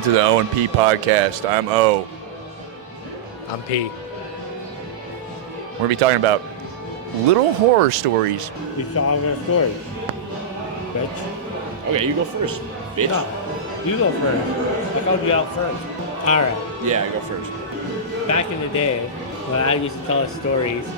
Welcome to the O and P podcast. I'm O. I'm P. We're gonna be talking about little horror stories. You saw the story, bitch. Okay, you go first, bitch. No, you go first. I called you out first. All right. Yeah, I go first. Back in the day, when I used to tell stories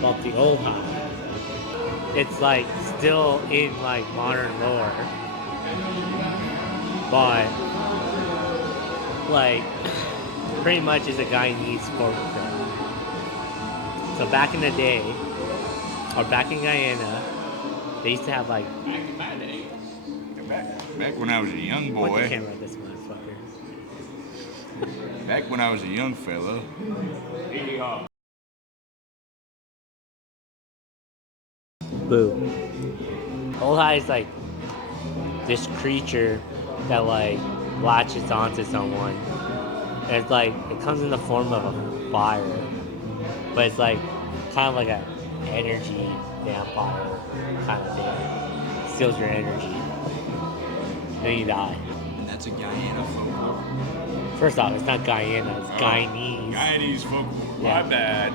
about the old high, it's like still in like modern lore, but like pretty much is a Guyanese folklore. So back in the day, or back in Guyana, they used to have like Back when I was a young Point the boy. camera at this motherfucker. Back when I was a young fella. Boo. Old high is like this creature that like latches onto someone. And it's like it comes in the form of a fire, but it's like kind of like a energy vampire kind of thing. Steals your energy. Then you die. That's a Guyana folklore. First off, it's not Guyana, it's Guyanese. Guyanese folklore. Yeah. My bad.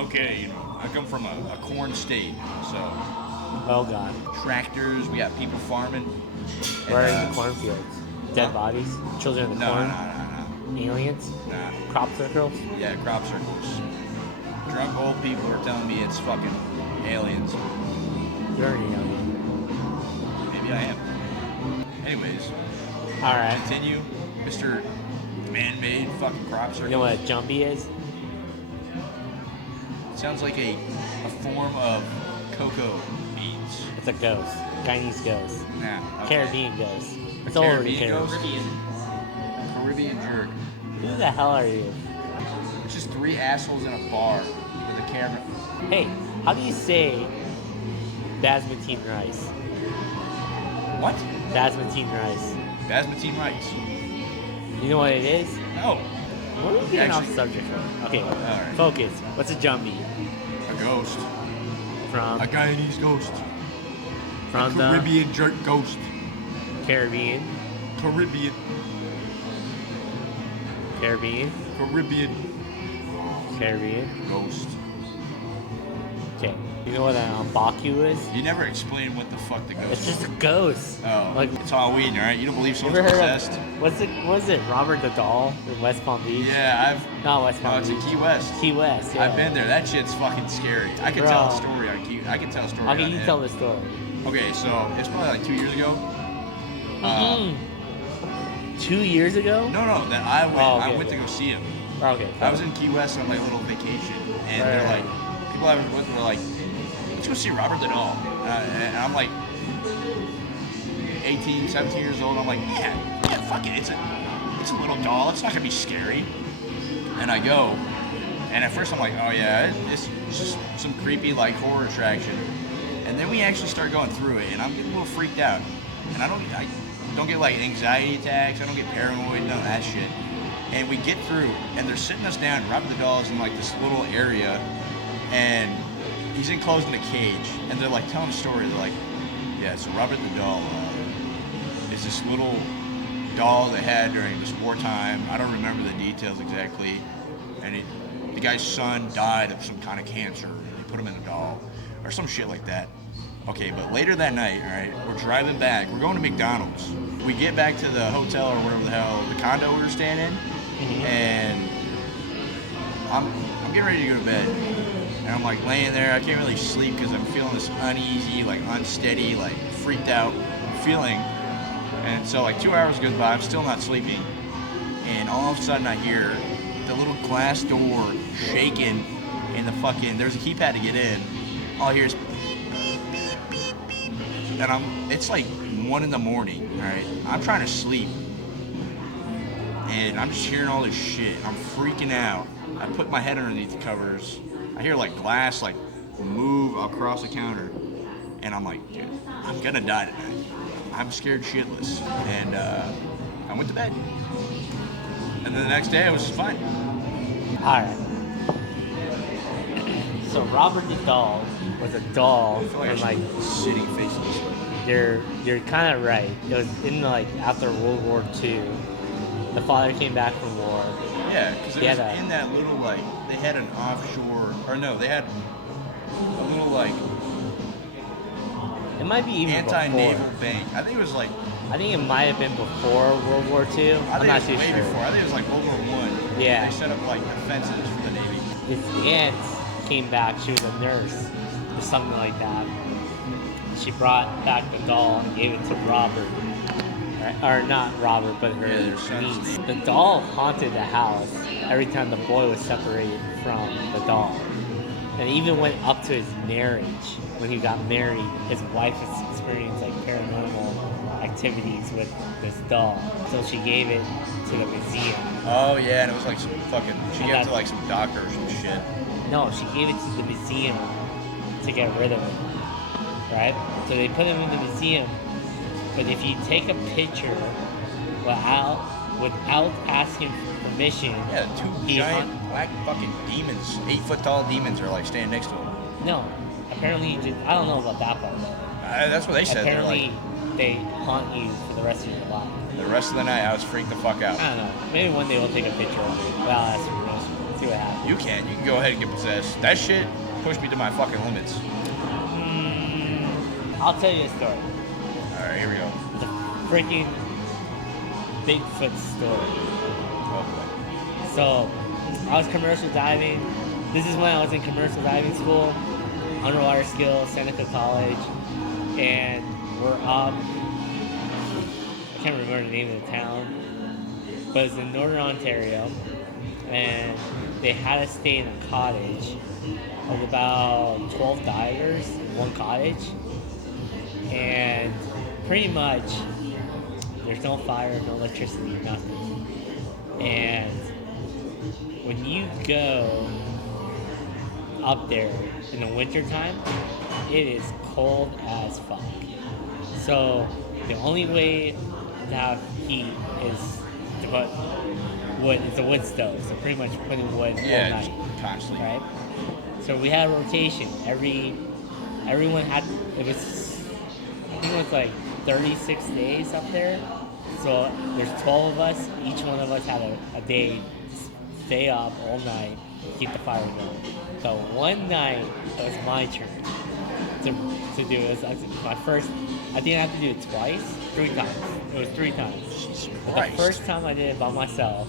Okay, I come from a corn state, so Oh god. tractors. We got people farming. Where are And, the cornfields? Dead bodies? Children of the No, corn? no. Aliens? Crop circles? Yeah, crop circles. Drunk old people are telling me it's fucking aliens. You're an alien. Maybe I am. Anyways, Alright. continue, Mr. Man-made fucking crop circle. You know what a jumpy is? Sounds like a form of cocoa beans. It's a ghost. Guyanese ghost. Nah. Okay. Caribbean ghost. It's all over the Caribbean Caribbean. ghost? Caribbean jerk. Who the hell are you? It's just three assholes in a bar with a camera. Hey, how do you say basmati rice? What? Basmati rice. Basmati rice. You know what it is? No. What are we getting off Actually- subject from? Okay, Alright. focus. What's a jumpy? A ghost. From A Guyanese ghost. from a the Caribbean jerk ghost. Caribbean. Caribbean. Caribbean. Caribbean. Ghost. Okay. You know what an Baku is? You never explain what the fuck the ghost It's is. just a ghost. Oh, Like, it's Halloween, right? You don't believe you someone's ever heard possessed? of what's it? Robert the Doll in West Palm Beach? Yeah, Not West No, Palm it's Beach. in Key West. Key West. Yeah. I've been there. That shit's fucking scary. I can Bro. tell a story on Key. I can tell a story. Okay, on you it. tell the story. Okay, so it's probably like 2 years ago. 2 years ago? No, that I went. Oh, okay, I went okay. to go see him. Okay. I was in Key West on my little vacation, and Right, they're right. like, people I was with were like, let's go see Robert the Doll. And I'm like 18, 17 years old. I'm like, yeah, fuck it. It's a little doll. It's not gonna be scary. And I go, and at first I'm like, oh yeah, it's just some creepy like horror attraction. And then we actually start going through it, and I'm getting a little freaked out. And I don't get like anxiety attacks. I don't get paranoid. None of that shit. And we get through, and they're sitting us down. Robert the Doll is in like this little area, and he's enclosed in a cage. And they're like telling a story. They're like, yeah, so Robert the Doll is this little doll they had during this wartime. I don't remember the details exactly. And the guy's son died of some kind of cancer. They put him in a doll, or some shit like that. Okay, but later that night, all right, we're driving back. We're going to McDonald's. We get back to the hotel or whatever the hell, the condo we were staying in, and I'm getting ready to go to bed. And I'm like laying there. I can't really sleep because I'm feeling this uneasy, like unsteady, like freaked out feeling. And so like 2 hours goes by, I'm still not sleeping. And all of a sudden I hear the little glass door shaking and there's a keypad to get in. All I hear is and it's like 1 in the morning, all right? I'm trying to sleep, and I'm just hearing all this shit. I'm freaking out. I put my head underneath the covers. I hear like glass like move across the counter, and I'm like, dude, I'm gonna die tonight. I'm scared shitless, and I went to bed. And then the next day, I was just fine. Alright. So Robert the Doll was a doll I feel from like like sitting facing this way. you're kind of right. It was in like after World War II, The father came back from war. Yeah, because it He was had a- in that little, like, they had an offshore, or no, they had a little, like, It might be even anti-naval before. bank. I think it was like, I think it might have been before World War II. I I'm think not it too was way sure. before. I think it was like World War One. Yeah. They set up like defenses for the Navy. His aunt came back. She was a nurse or something like that. She brought back the doll and gave it to Robert. Right? Or not Robert, but her Yeah, their son's niece. name. The doll haunted the house every time the boy was separated from the doll. And it even went up to his marriage. When he got married, his wife experienced like paranormal activities with this doll. So she gave it to the museum. Oh yeah, and it was like some fucking. She And gave it to that- like some doctor or some shit. No, she gave it to the museum to get rid of it. Right? So they put him in the museum. But if you take a picture without asking for permission, Yeah, two he giant black fucking demons, 8 foot tall demons, are like standing next to him. no. Apparently, he just, I don't know about that part. Though. That's what they said. They're Apparently, like they haunt you for the rest of your life. the rest of the night. I was freaked the fuck out. I don't know. Maybe one day we'll take a picture of it without asking permission. See what happens. You can go ahead and get possessed. That shit pushed me to my fucking limits. I'll tell you a story. All right, here we go. It's a freaking Bigfoot story. Oh So, I was commercial diving. This is when I was in commercial diving school, underwater skills, Seneca College, and we're up. I can't remember the name of the town, but it's in Northern Ontario, and they had us stay in a cottage of about 12 divers in one cottage, and pretty much there's no fire, no electricity, nothing. And when you go up there in the wintertime, it is cold as fuck. So the only way to have heat is to put wood. It's a wood stove, so pretty much putting wood all Yeah, night, just constantly. right? So we had a rotation. Everyone had, it was, I think it was like 36 days up there. So there's 12 of us. Each one of us had a day to stay up all night, keep the fire going. So one night, it was my turn to do it. It was actually my first, I think I had to do it three times. It was 3 times. Jesus But Christ. the first time I did it by myself,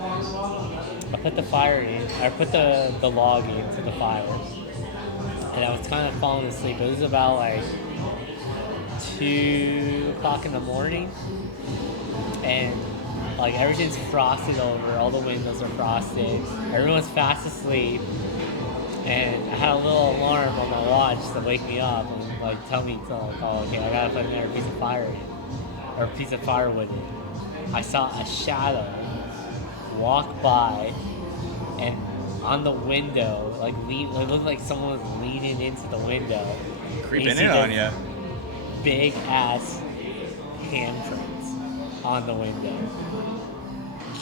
I put the fire in, I put the log into the fire, and I was kind of falling asleep. It was about like 2 o'clock in the morning, and like everything's frosted over, all the windows are frosted, everyone's fast asleep, and I had a little alarm on my watch to wake me up and like tell me to like, oh okay, I gotta put another piece of fire in, or a piece of firewood in. I saw a shadow walk by, and on the window, like it looked like someone was leaning into the window. Creeping see in the on you. Big ass handprints on the window.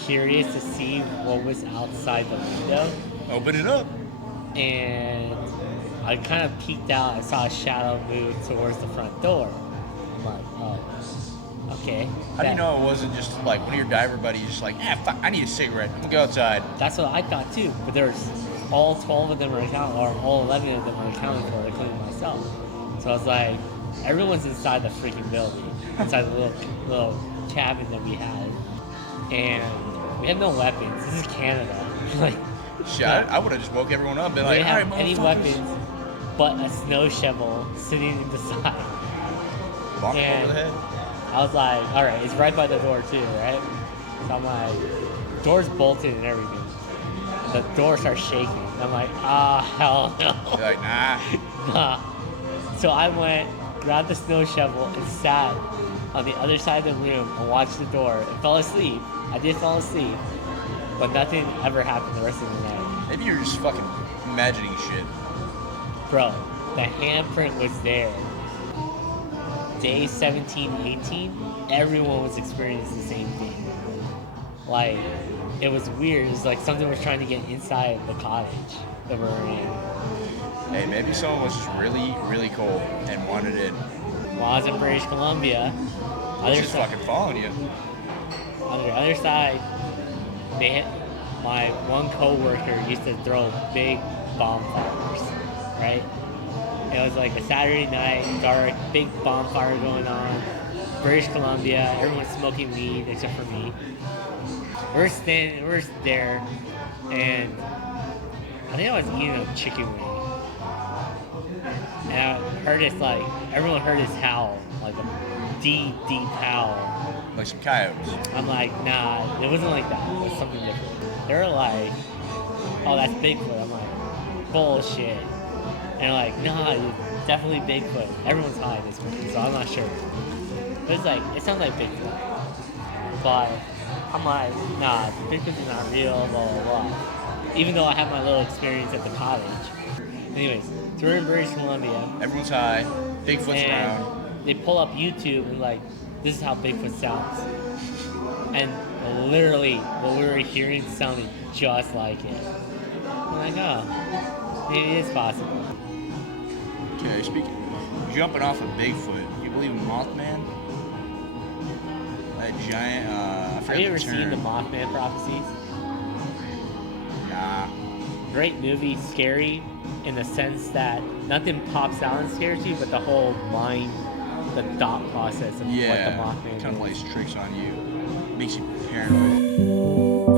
Curious to see what was outside the window, Open it up. and I kind of peeked out. I saw a shadow move towards the front door. I'm like, oh, okay. How do you know it wasn't just like one of your diver buddies just like, fuck, I need a cigarette. I'm gonna go outside. That's what I thought too. But there's all 12 of them are accounted, or all 11 of them are accounted for, including myself. So I was like, everyone's inside the freaking building, inside the little cabin that we had, and we have no weapons. This is Canada. Like, Shit, I would have just woke everyone up and been we like, didn't all right, have any motherfuckers. weapons but a snow shovel sitting in the side. Bonk him And over the head. I was like, all right, it's right by the door too, right? So I'm like, door's bolted and everything. And the door starts shaking. And I'm like, hell no. You're like, nah. Nah. So I went, grabbed the snow shovel, and sat on the other side of the room and watched the door and fell asleep. I did fall asleep, but nothing ever happened the rest of the night. Maybe you're just fucking imagining shit. Bro, the handprint was there. Day 17, 18, everyone was experiencing the same thing. Like, it was weird. It was like something was trying to get inside the cottage that we were in. Hey, maybe someone was just really, really cold and wanted in. While I was in British Columbia, Just fucking following you. on the other side my one coworker used to throw big bonfires, right? It was like a Saturday night, dark, big bonfire going on. British Columbia, everyone's smoking weed except for me. We're there, and I think I was eating a chicken wing. And I heard this, like, everyone heard this howl, like a deep, deep howl. Like some coyotes. I'm like, nah, it wasn't like that. It was something different. They were like, oh, that's Bigfoot. I'm like, bullshit. And they're like, nah, it's definitely Bigfoot. Everyone's high this morning, so I'm not sure. But it's like, it sounds like Bigfoot. But I'm like, nah, Bigfoot's not real, blah, blah, blah. Even though I have my little experience at the cottage. Anyways, so we're in British Columbia. Everyone's high. Bigfoot's around. They pull up YouTube and like, this is how Bigfoot sounds. And literally, what we were hearing sounded just like it. I'm like, oh, maybe it is possible. Okay, jumping off of Bigfoot, you believe in Mothman? That giant, Have you ever seen the Mothman prophecies? Nah. Great movie, scary in the sense that nothing pops out and scares you, but the whole mind, the thought process of what the Mothman kind of is. plays tricks on you. Makes you paranoid.